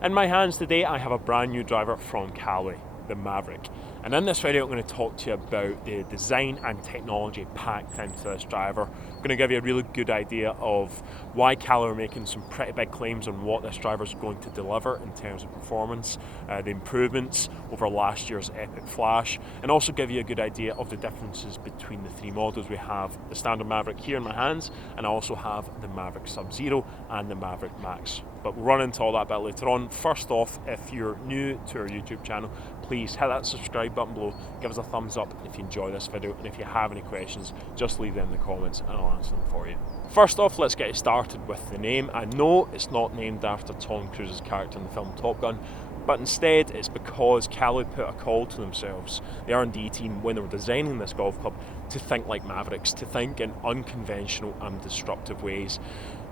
In my hands today I have a brand new driver from Callaway, the Maverick. And in this video I'm going to talk to you about the design and technology packed into this driver. I'm going to give you a really good idea of why Callaway are making some pretty big claims on what this driver is going to deliver in terms of performance, the improvements over last year's Epic Flash, and also give you a good idea of the differences between the three models. We have the standard Maverick here in my hands, and I also have the Maverick Sub-Zero and the Maverick Max. But we'll run into all that a bit later on. First off, if you're new to our YouTube channel, please hit that subscribe button below, give us a thumbs up if you enjoy this video, and if you have any questions, just leave them in the comments and I'll answer them for you. First off, let's get started with the name. I know it's not named after Tom Cruise's character in the film Top Gun, but instead it's because Callaway put a call to themselves, the R&D team, when they were designing this golf club, to think like Mavericks, to think in unconventional and disruptive ways.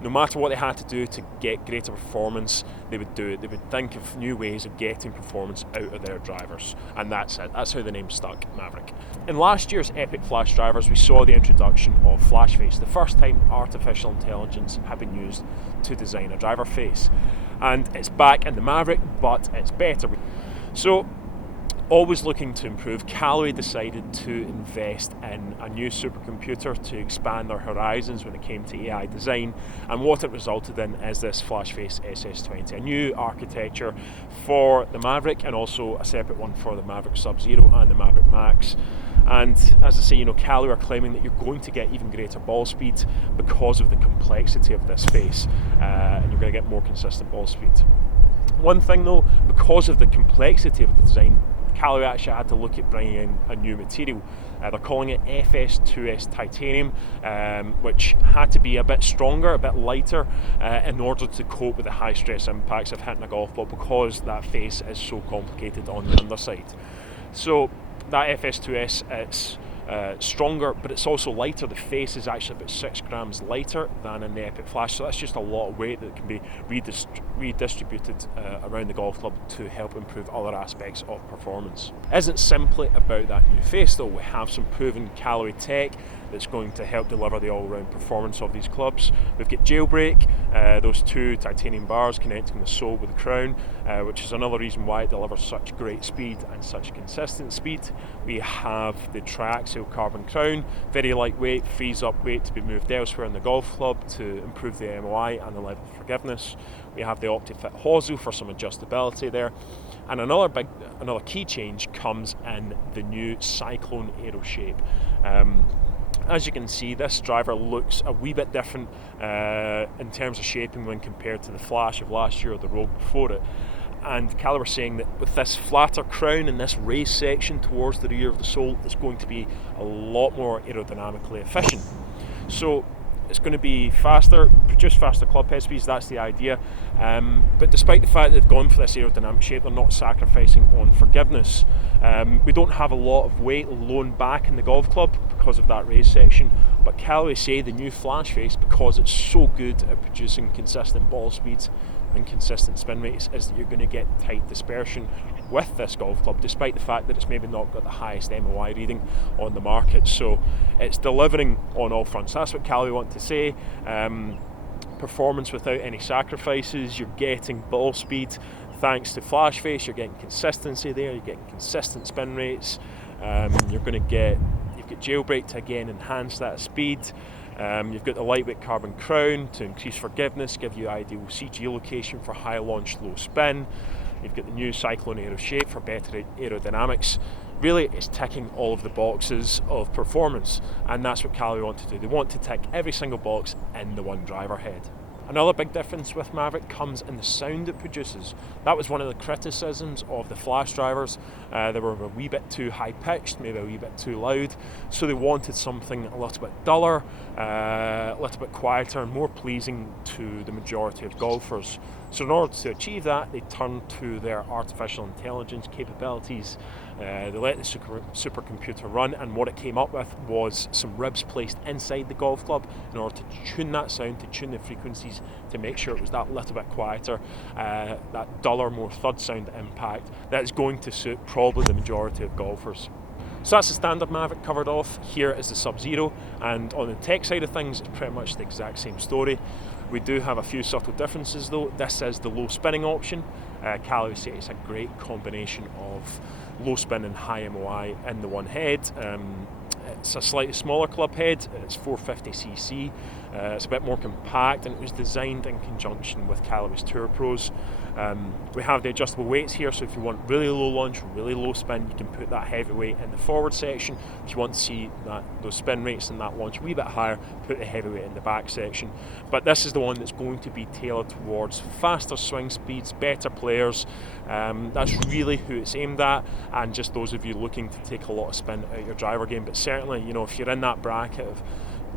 No matter what they had to do to get greater performance, they would do it. They would think of new ways of getting performance out of their drivers. And that's it. That's how the name stuck, Maverick. In last year's Epic Flash drivers, we saw the introduction of Flash Face, the first time artificial intelligence had been used to design a driver face. And it's back in the Maverick, but it's better. So, always looking to improve, Callaway decided to invest in a new supercomputer to expand their horizons when it came to AI design, and what it resulted in is this FlashFace SS20, a new architecture for the Maverick and also a separate one for the Maverick Sub-Zero and the Maverick Max. And as I say, Callaway are claiming that you're going to get even greater ball speed because of the complexity of this face, and you're going to get more consistent ball speed. One thing though, because of the complexity of the design, Callaway actually had to look at bringing in a new material. They're calling it FS2S titanium, which had to be a bit stronger, a bit lighter, in order to cope with the high stress impacts of hitting a golf ball, because that face is so complicated on the underside. So that FS2S, it's stronger, but it's also lighter. The face is actually about 6 grams lighter than in the Epic Flash, so that's just a lot of weight that can be redistributed around the golf club to help improve other aspects of performance. It isn't simply about that new face though. We have some proven Callaway tech that's going to help deliver the all-round performance of these clubs. We've got Jailbreak, those two titanium bars connecting the sole with the crown, which is another reason why it delivers such great speed and such consistent speed. We have the triaxial carbon crown, very lightweight, frees up weight to be moved elsewhere in the golf club to improve the MOI and the level of forgiveness. We have the OptiFit hosel for some adjustability there. And another key change comes in the new Cyclone Aero shape. As you can see, this driver looks a wee bit different in terms of shaping when compared to the Flash of last year or the Rogue before it. And Callaway are saying that with this flatter crown and this raised section towards the rear of the sole, it's going to be a lot more aerodynamically efficient. So it's going to be faster, produce faster club head speeds, that's the idea. But despite the fact that they've gone for this aerodynamic shape, they're not sacrificing on forgiveness. We don't have a lot of weight loaned back in the golf club because of that raised section, but Callaway say the new Flash Face, because it's so good at producing consistent ball speeds and consistent spin rates, is that you're going to get tight dispersion with this golf club, despite the fact that it's maybe not got the highest MOI reading on the market. So it's delivering on all fronts. That's what Callaway want to say. Performance without any sacrifices. You're getting ball speed thanks to Flash Face. You're getting consistency there. You're getting consistent spin rates. You've got Jailbreak to again enhance that speed. You've got the lightweight carbon crown to increase forgiveness, give you ideal CG location for high launch, low spin. You've got the new Cyclone Aero shape for better aerodynamics. Really, it's ticking all of the boxes of performance, and that's what Callaway want to do. They want to tick every single box in the one driver head. Another big difference with Maverick comes in the sound it produces. That was one of the criticisms of the Flash drivers. They were a wee bit too high pitched, maybe a wee bit too loud, so they wanted something a little bit duller, a little bit quieter and more pleasing to the majority of golfers. So in order to achieve that, they turned to their artificial intelligence capabilities. They let the supercomputer run, and what it came up with was some ribs placed inside the golf club in order to tune that sound, to tune the frequencies, to make sure it was that little bit quieter, that duller, more thud sound impact that is going to suit probably the majority of golfers. So that's the standard Maverick covered off. Here is the Sub-Zero, and on the tech side of things, it's pretty much the exact same story. We do have a few subtle differences though. This is the low spinning option. Callaway say it's a great combination of low spin and high MOI in the one head. It's a slightly smaller club head, it's 450cc, it's a bit more compact, and it was designed in conjunction with Callaway's Tour Pros. We have the adjustable weights here, so if you want really low launch, really low spin, you can put that heavy weight in the forward section. If you want to see those spin rates and that launch a wee bit higher, put the heavy weight in the back section. But this is the one that's going to be tailored towards faster swing speeds, better players. That's really who it's aimed at, and just those of you looking to take a lot of spin out of your driver game. But certainly, you know, if you're in that bracket of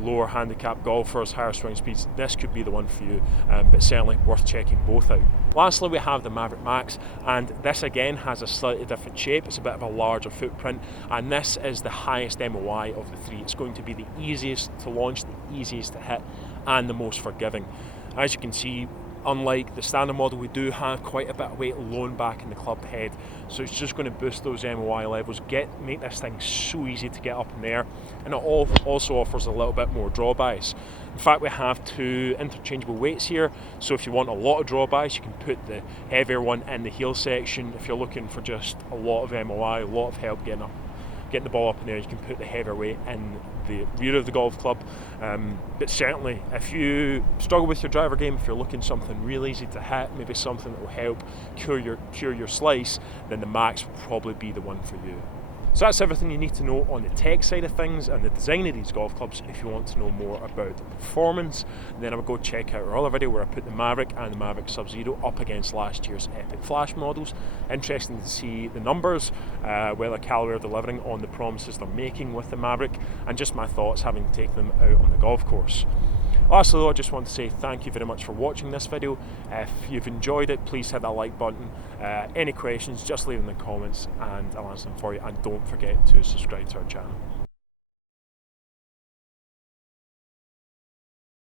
lower handicap golfers, higher swing speeds, this could be the one for you, but certainly worth checking both out. Lastly, we have the Maverick Max, and this again has a slightly different shape. It's a bit of a larger footprint, and this is the highest MOI of the three. It's going to be the easiest to launch, the easiest to hit, and the most forgiving. As you can see, unlike the standard model, we do have quite a bit of weight loaned back in the club head, so it's just going to boost those MOI levels, make this thing so easy to get up in the air, and it also offers a little bit more draw bias. In fact, we have two interchangeable weights here, so if you want a lot of draw bias, you can put the heavier one in the heel section. If you're looking for just a lot of MOI, a lot of help getting the ball up in there, you can put the heavier weight in the rear of the golf club. But certainly, if you struggle with your driver game, if you're looking something real easy to hit, maybe something that will help cure your slice, then the Max will probably be the one for you. So that's everything you need to know on the tech side of things and the design of these golf clubs. If you want to know more about the performance, then I would go check out our other video where I put the Maverick and the Maverick Sub-Zero up against last year's Epic Flash models. Interesting to see the numbers, whether Callaway are delivering on the promises they're making with the Maverick, and just my thoughts having taken them out on the golf course. Lastly though, I just want to say thank you very much for watching this video. If you've enjoyed it, please hit that like button. Any questions, just leave them in the comments and I'll answer them for you, and don't forget to subscribe to our channel.